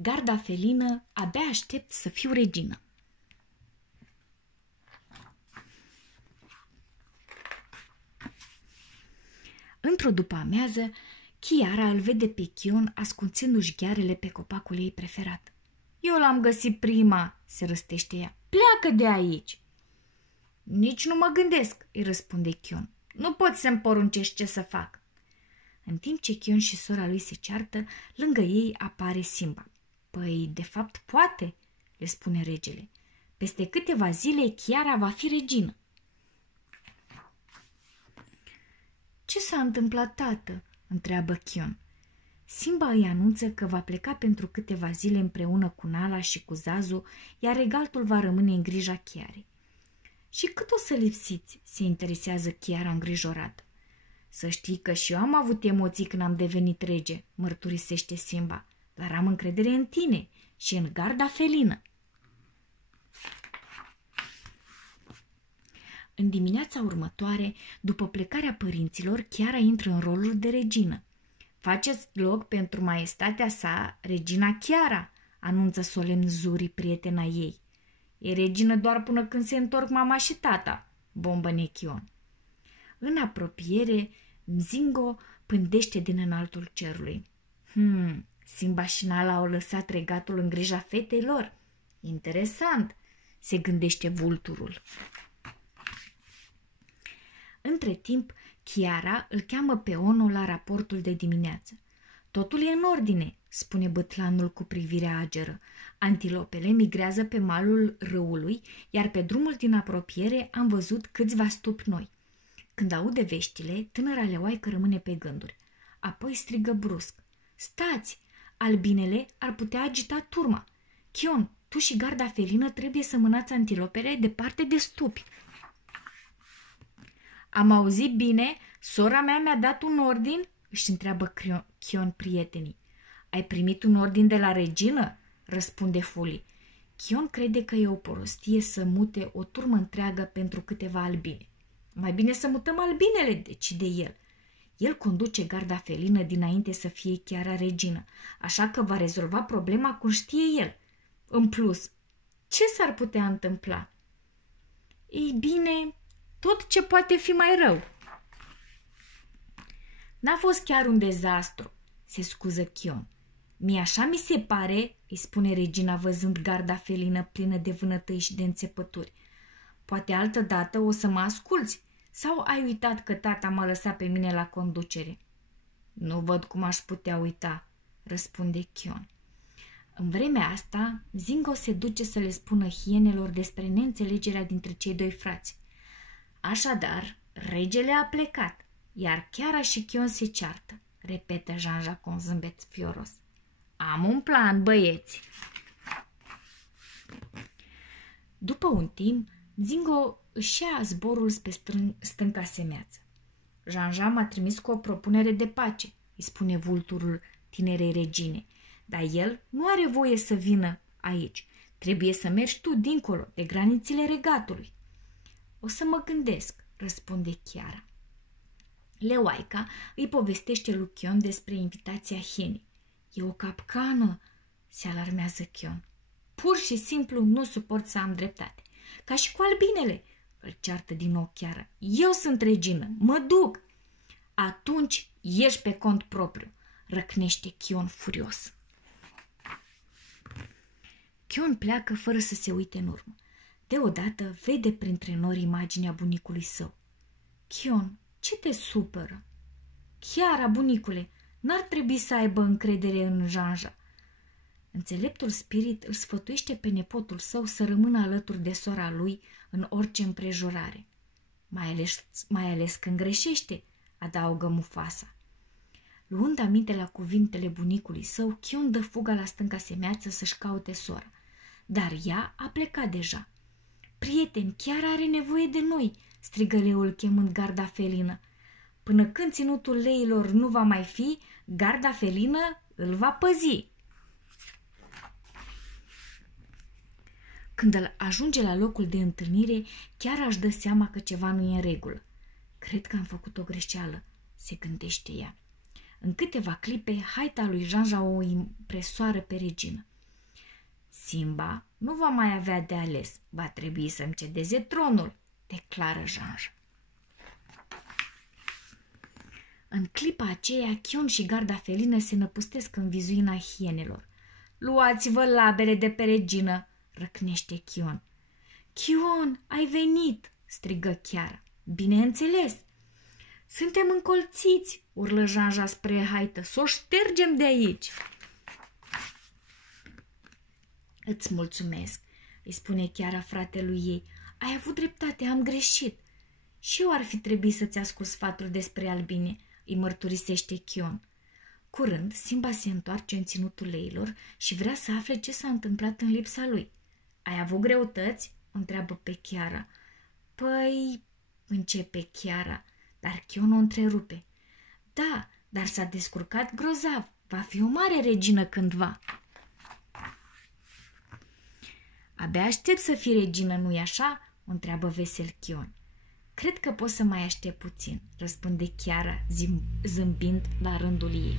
garda felină, abia aștept să fiu regină. Într-o după-amiază, Chiara îl vede pe Chion ascunțându-și ghearele pe copacul ei preferat. Eu l-am găsit prima, se răstește ea. Pleacă de aici! Nici nu mă gândesc, îi răspunde Chion. Nu poți să-mi poruncești ce să fac. În timp ce Chion și sora lui se ceartă, lângă ei apare Simba. Păi, de fapt, poate, le spune regele. Peste câteva zile, Chiara va fi regină. Ce s-a întâmplat, tată? Întreabă Chion. Simba îi anunță că va pleca pentru câteva zile împreună cu Nala și cu Zazu, iar regaltul va rămâne în grija Chiarei. Și cât o să lipsiți? Se interesează Chiara îngrijorată. Să știi că și eu am avut emoții când am devenit rege, mărturisește Simba, dar am încredere în tine și în garda felină. În dimineața următoare, după plecarea părinților, Chiara intră în rolul de regină. Faceți loc pentru maestatea sa, regina Chiara, anunță solemn Zuri, prietena ei. E regină doar până când se întorc mama și tata, bombăne Chion. În apropiere, Mzingo pândește din înaltul cerului. Simba și Nala au lăsat regatul în grija fetei lor. Interesant, se gândește vulturul. Între timp, Chiara îl cheamă pe Ono la raportul de dimineață. Totul e în ordine, spune bătlanul cu privirea ageră. Antilopele migrează pe malul râului, iar pe drumul din apropiere am văzut câțiva stupi noi. Când aude veștile, tânăra leoaică rămâne pe gânduri. Apoi strigă brusc. Stați! Albinele ar putea agita turma. Chion, tu și garda felină trebuie să mânați antilopele departe de stupi. Am auzit bine? Sora mea mi-a dat un ordin? Își întreabă Chion prietenii. Ai primit un ordin de la regină? Răspunde Fuli. Chion crede că e o prostie să mute o turmă întreagă pentru câteva albine. Mai bine să mutăm albinele, decide el. El conduce garda felină dinainte să fie Chiara regină, așa că va rezolva problema cum știe el. În plus, ce s-ar putea întâmpla? Ei bine, tot ce poate fi mai rău. N-a fost chiar un dezastru, se scuză Chion. Mie așa mi se pare, îi spune regina văzând garda felină plină de vânătăi și de înțepături. Poate altă dată o să mă asculți sau ai uitat că tata m-a lăsat pe mine la conducere? Nu văd cum aș putea uita, răspunde Chion. În vremea asta, Zingo se duce să le spună hienelor despre neînțelegerea dintre cei doi frați. Așadar, regele a plecat, iar Chiara și Chion se ceartă, repetă Jean-Jacques cu un zâmbet fioros. Am un plan, băieți! După un timp, Zingo își ia zborul spre stânca semeață. Jean-Jean m-a trimis cu o propunere de pace, îi spune vulturul tinerei regine, dar el nu are voie să vină aici. Trebuie să mergi tu dincolo, de granițele regatului. O să mă gândesc, răspunde Chiara. Leoaica îi povestește lui Chion despre invitația hienei. E o capcană, se alarmează Chion. Pur și simplu nu suport să am dreptate. Ca și cu albinele, îl ceartă din nou Chiara. Eu sunt regină, mă duc. Atunci ieși pe cont propriu, răcnește Chion furios. Chion pleacă fără să se uite în urmă. Deodată vede printre nori imaginea bunicului său. Chion, ce te supără? Chiara, bunicule, n-ar trebui să aibă încredere în Janja. Înțeleptul spirit îl sfătuiește pe nepotul său să rămână alături de sora lui în orice împrejurare. Mai ales când greșește, adaugă Mufasa. Luând aminte la cuvintele bunicului său, Chion dă fuga la stânca semeață să-și caute sora. Dar ea a plecat deja. Prieteni, chiar are nevoie de noi, strigă leul chemând garda felină. Până când ținutul leilor nu va mai fi, garda felină îl va păzi. Când îl ajunge la locul de întâlnire, chiar își dă seama că ceva nu e în regulă. Cred că am făcut o greșeală, se gândește ea. În câteva clipe, haita lui Janja o impresoară pe regină. Simba nu va mai avea de ales. Va trebui să-mi cedeze tronul, declară Janja. În clipa aceea, Chion și garda felină se năpustesc în vizuina hienelor. Luați-vă labele de pe regină, răcnește Chion. Chion, ai venit, strigă Chiara. Bineînțeles. Suntem încolțiți, urlă Janja spre haită, s-o ștergem de aici. Îți mulțumesc, îi spune Chiara fratelui ei. Ai avut dreptate, am greșit. Și eu ar fi trebuit să-ți ascult sfatul despre albine, îi mărturisește Chion. Curând, Simba se întoarce în ținutul leilor și vrea să afle ce s-a întâmplat în lipsa lui. Ai avut greutăți? Întreabă pe Chiara. Păi, începe Chiara, dar Chion o întrerupe. Da, dar s-a descurcat grozav. Va fi o mare regină cândva. Abia aștept să fii regină, nu-i așa? O întreabă vesel Chion. Cred că pot să mai aștept puțin, răspunde Chiara, zâmbind la rândul ei.